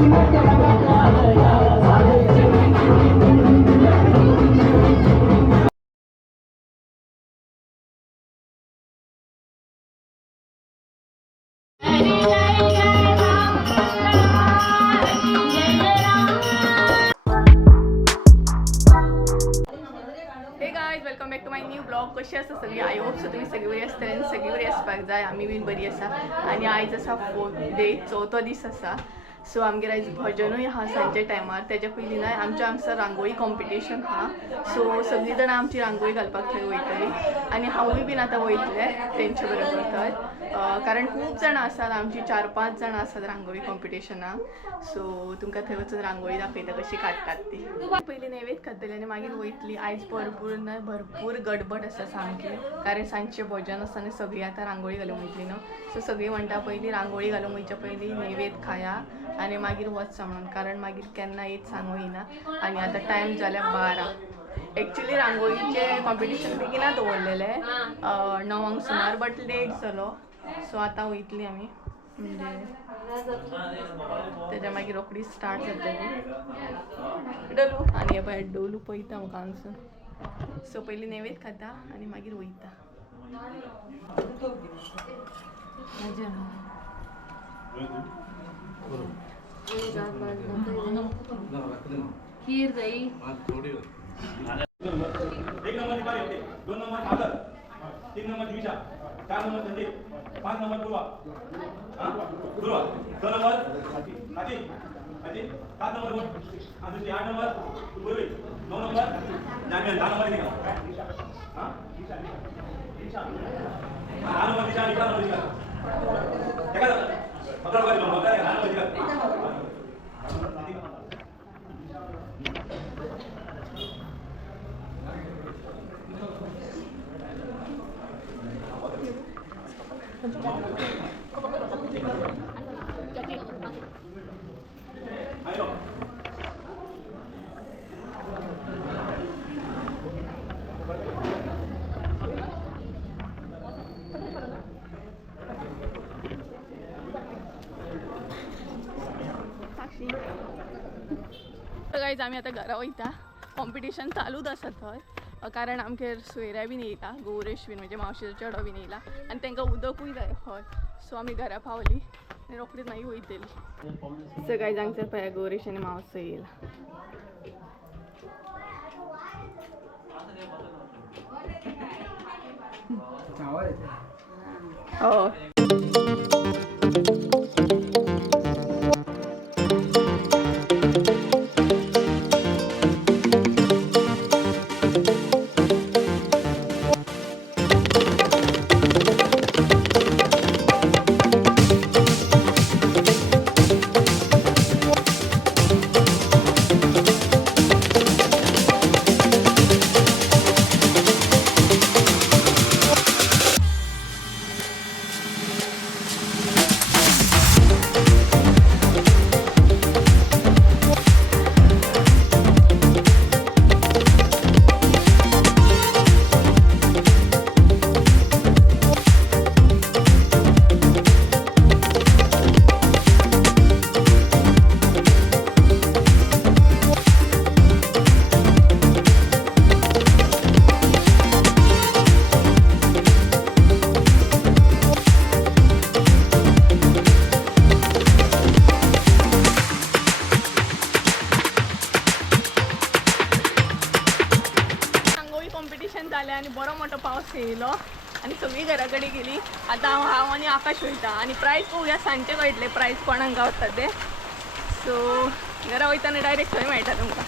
Welcome back to my new blog. कशी असता सगळी? आय होप सो तुम्ही सगळी बरी असता आणि सगळी बरी असपाक जाय. आम्ही बी बरी असा आणि आयज असा 4th डे, चवथो दीस असा. सो आमगेर आयज भजनूय हा सांजे टायमार. तेज्या पयलीं ना आमच्या हांगसर रांगोळी कॉम्पिटिशन हा. सो सगळीं जाणां आमची रांगोळी घालपाक थंय वयतली आनी हांवूय बीन आतां वयतलें तेंचे बरोबर थंय. कारण खूब जाणां आसात, आमची 4-5 जाणां आसात रांगोळी कॉम्पिटिशनाक. सो तुमकां थंय वचून रांगोळी दाखयता कशी काडटात ती. पयलीं नैवेद्य खातली आनी मागीर वयतली. आयज भरपूर गडबड आसा सामकी, कारण सांजचें भजन आसा आनी सगळीं आतां रांगोळी घालूंक वयतली न्हू. सो सगळीं म्हणटा पयलीं रांगोळी घालूंक वयच्या पयलीं नैवेद्य खाया आनी मागीर वचचा म्हणून, कारण मागीर केन्ना येत सांगूं येना. आनी आतां टायम जाल्या 12. एक्चुली रांगोळीचें कॉम्पिटिशन बेगिना दवरलेलें 9 सुमार, बट लेट जालो. सो आतां वयतलीं आमी, म्हणजे तेज्या मागीर रोखडी स्टार्ट जातली. डोलू आनी हे पळय डोलू पळयता म्हाका हांगसून. सो पयलीं नैवेद्य खाता आनी मागीर वयता. खीर दही 1 नंबर दीपाली, 2 नंबर सागर, 3 number Divisha, 4 number Sandeep, 5 number दुर्वा, 6 नंबर अजी, 7 नंबर गुण, 8 नंबर पूर्वी, 9 नंबर जामिया, 10 नंबर दिशा, 10 नंबर दिशा, 11 नंबर दिशा. क्या कर? 15 नंबर दिशा, 10 नंबर दिशा. गायज आमी आतां घरा वयता. कॉम्पिटिशन चालूच आसा थंय, कारण आमगेर सोयऱ्या बीन येयला, गौरेश बीन म्हणजे मावशेचो चेडो बीन येयला आनी तांकां उदकूय जाय हय. सो आमी घरा पावली आनी रोखडीच मागीर वयतली. सो गायज हांगसर पळया गौरेश आनी मावसो येयला. हय. जालें आनी बरो मोठो पावस येयलो आनी सगळीं घरा कडेन गेलीं. आतां हांव आनी आकाश वयता आनी प्रायज पळोवया, सांजचे कळटलें प्रायज कोणाक गावता तें. सो घरा वयताना डायरेक्ट थंय मेळटा तुमकां.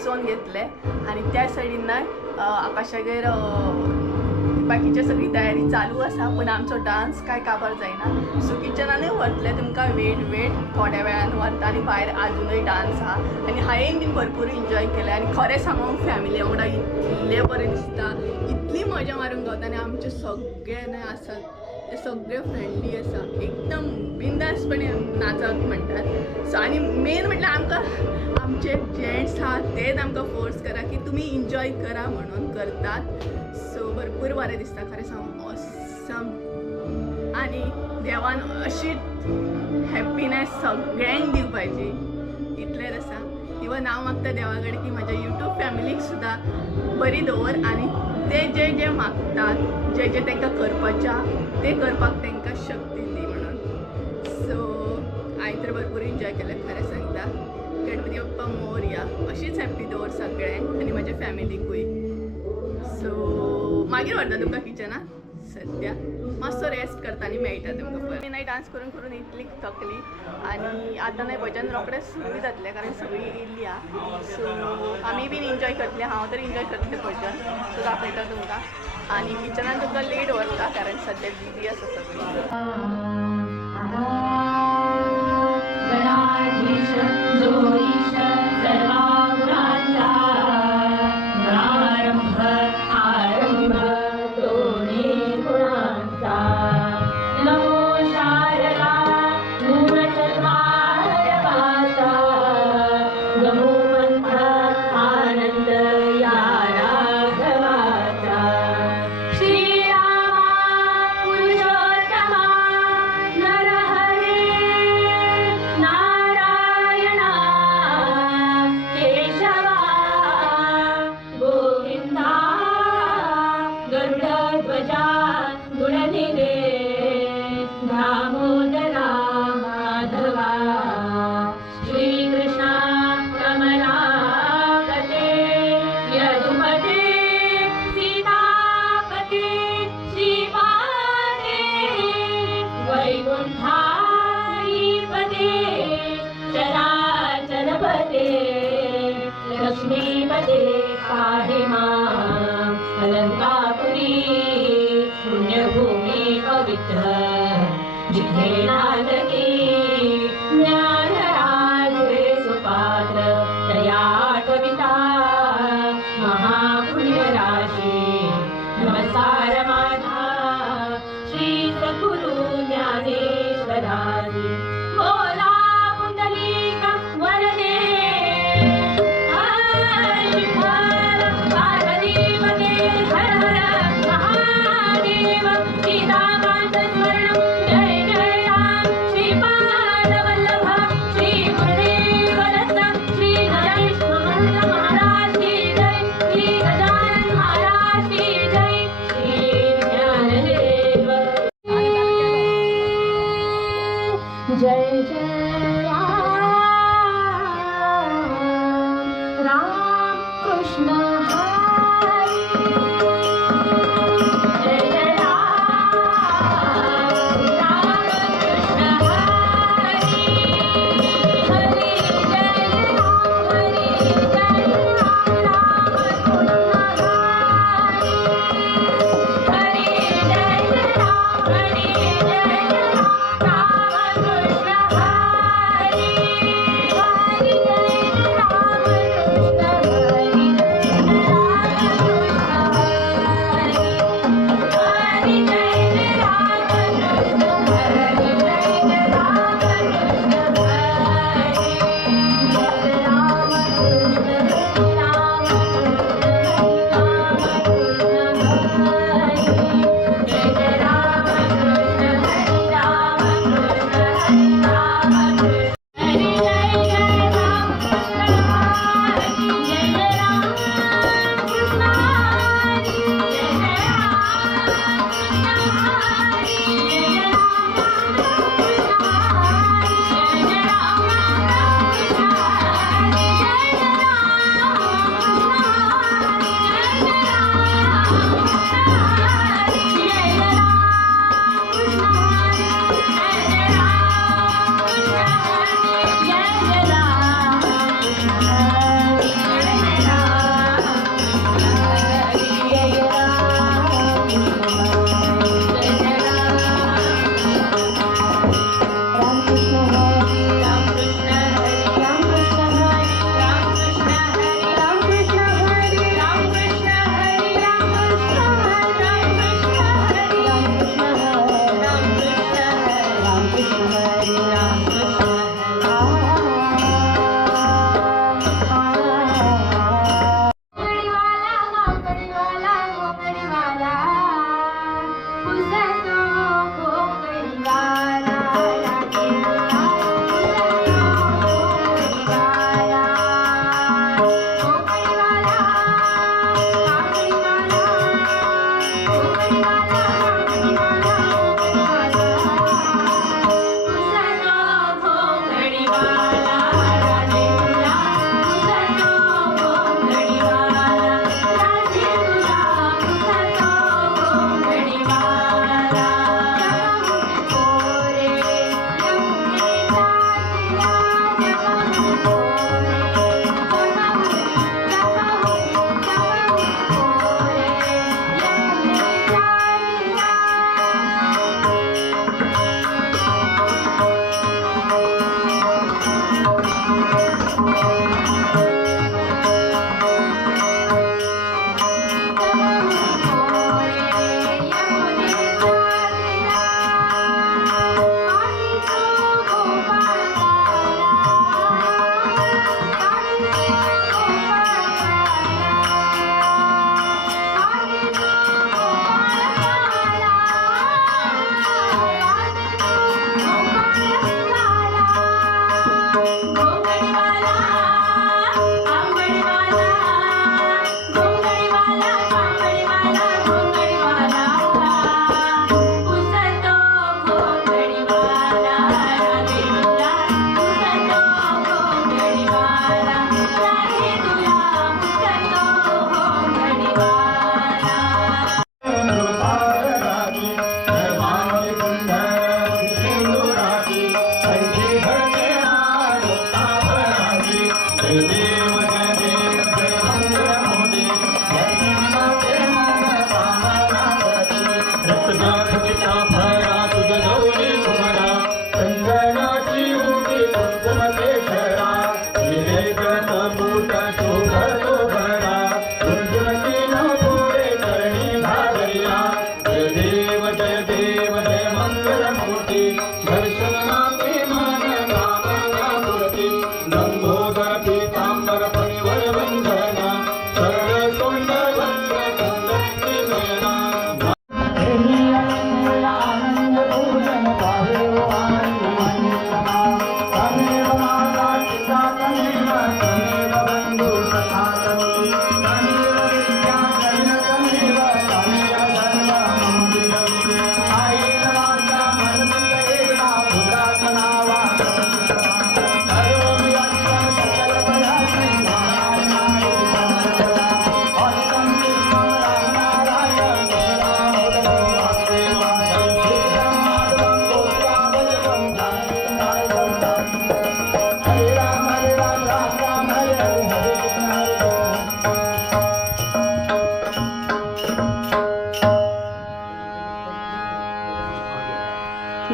वाचोवन घेतले आनी त्या सायडीन ना आकाशागेर बाकीची सगळी तयारी चालू आसा पण आमचो डान्स काय काबार जायना सो किचनानूय व्हरतले तुमकां वेट थोड्या वेळान व्हरता आनी भायर आजुनूय डान्स आहा आनी हांवें बीन भरपूर एन्जॉय केलें आनी खरें सांगूंक फॅमिली वांगडा इतलें बरें दिसता इतली मजा मारूंक गावता आनी आमचे सगळे न्हय आसात ते सगळे फ्रेंडली आसा एकदम बिंदासपणे नाचत म्हणटात सो आनी मेन म्हटल्यार आमकां आमचे जेंट्स आहात तेच आमकां फोर्स करा की तुमी एन्जॉय करा म्हणून करतात सो भरपूर बरें दिसता खरें सांगूंक ऑसम आनी देवान अशी हॅप्पीनेस सगळ्यांक दिवपाची इतलेंच आसा इवन हांव मागता देवा कडेन की म्हाज्या यूट्यूब फॅमिलीक सुद्दां बरी दवर आनी ते जे मागतात जे तांकां करपाचें ते करपाक तांकां शक्ती दी म्हणून सो हांवें तर भरपूर एन्जॉय केलें खरें सांगता गणपती बाप्पा मोरया अशीच हॅप्पी दवर सगळ्यांक आनी म्हाज्या फॅमिलीकूय सो मागीर व्हरता तुमकां किचनात सद्या मातसो रेस्ट करता आनी मेळटा तुमकां परत नाही डान्स करून इतली थकली आनी आतां नाही भजन रोखडेंच सुरू जातलें कारण सगळीं येयल्ली आहा सो आमी बीन एन्जॉय करतले हांव तर एन्जॉय करतलें भजन सो दाखयता तुमकां आनी किचनान तुमकां लेट व्हरता कारण सद्या बिजी आसा सगळीं लक्ष्मीपते पाहि मां अलंकापुरी पुण्यभूमि पवित्र जिथे नालकी ज्ञानराजे सुपात्र तया कविता महापुण्यराशी नमस्कार माझा श्री सद्गुरु ज्ञानेश्वराजी बोला पुंडलिका वरदे पार्वती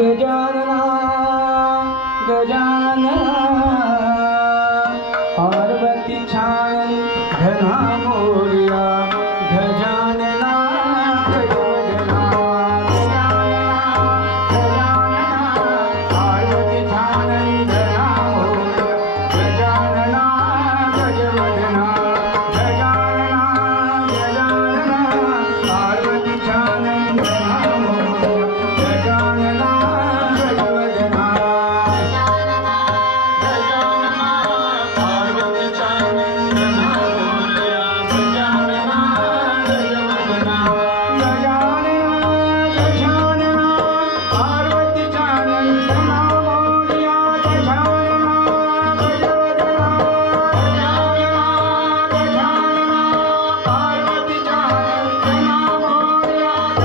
गजानना गजानना पार्वती छान घना मोरिया गजानना गजानना पार्वती छान घना मोरिया गजानना गजवदना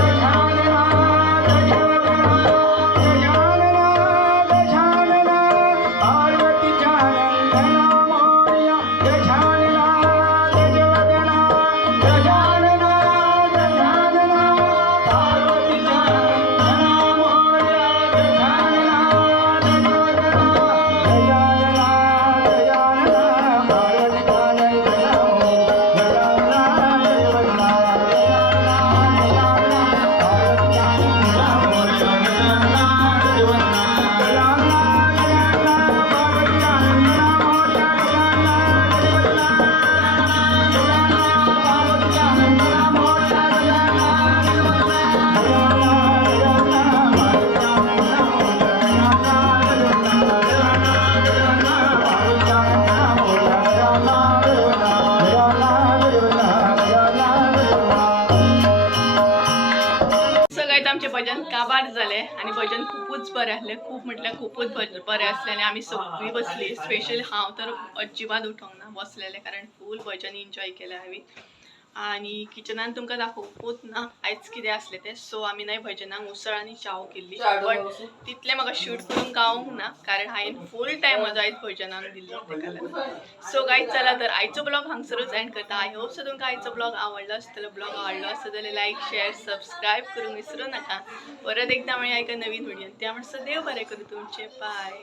गजानना गजानना पार्वती छान घना मोरिया गजानना आमचे भजन काबार झाले आणि भजन खूपच बरे आसले खूप म्हटल्यार खूपच बरे असल्याने आम्ही सगळी बसली स्पेशली हांव तर अजिबात उठोंक ना बसलेले कारण फूल भजन एन्जॉय केले हांवें आणि किचनान तुमकां दाखोवपूच ना आयज कितें आसलें तें सो आमी न्हय भजनाक उसळ आनी चाव केल्ली बट तितलें म्हाका शूट करून गावूंक ना कारण हांवें फूल टायम म्हजो आयज भजनाक दिल्लो तेका लागून सो गायज चला तर आयचो ब्लॉग हांगसरूच एंड करता आय होप सो तुमकां आयचो ब्लॉग आवडलो आसतलो ब्लॉग आवडलो आसत जाल्यार लायक शेअर सबस्क्रायब करूंक विसरूं नाका परत एकदा मेळया एका नवीन व्हिडिओन त्या म्हणसर देव बरें करूं तुमचें बाय